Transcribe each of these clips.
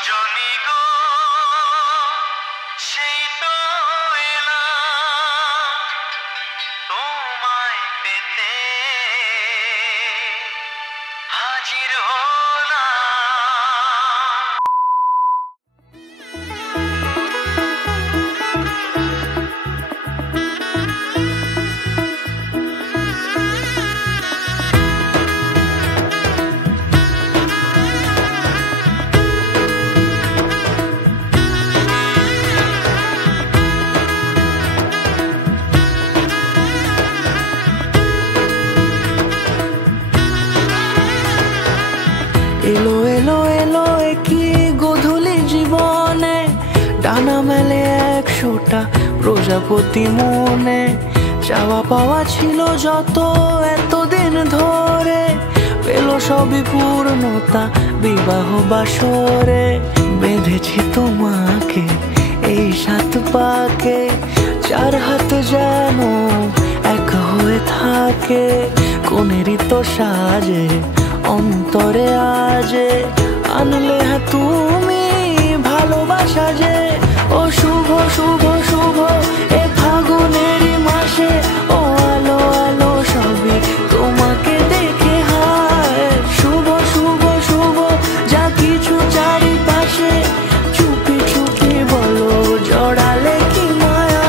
রজনী গো সেই তো এলাম তোমায় পেতে হাজির হলাম। এলো এলো এলো কি গোধূলি জীবনে, ডানা মেলে 100টা প্রজাপতি মনে। চাওয়া পাওয়া ছিল যত এতদিন ধরে, পেল সবই পূর্ণতা বিবাহ বাসরে। বেঁধেছি তোমাকে এই 7 পাকে, 4 হাত যেন এক হয়ে থাকে। কোনেরই তো সাজে অন্তরে আজে, আনলে তুমি ভালোবাসা যে। ও শুভ শুভ শুভ এ ফাগুনেরই মাসে, ও আলো আলো সবই তোমাকে দেখে হায়। শুভ শুভ শুভ যা কিছু চারিপাশে, চুপি চুপি বলো জড়ালে কি মায়া।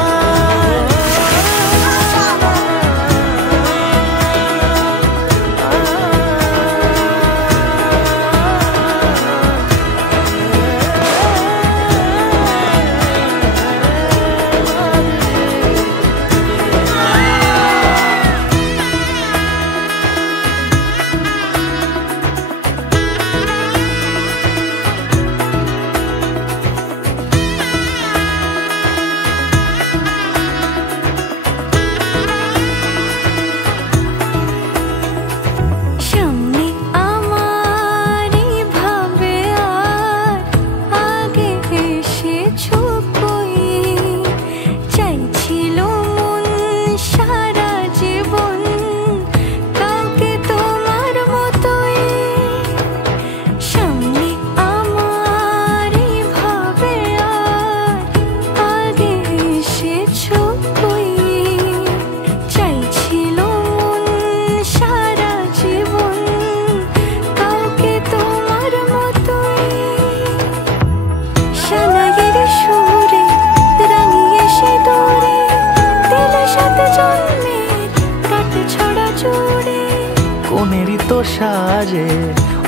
কোনেরই তো সাজে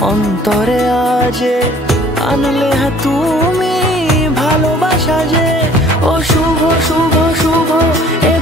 অন্তরে আজে, আনলে তুমি ভালোবাসা যে। ও শুভ শুভ শুভ এ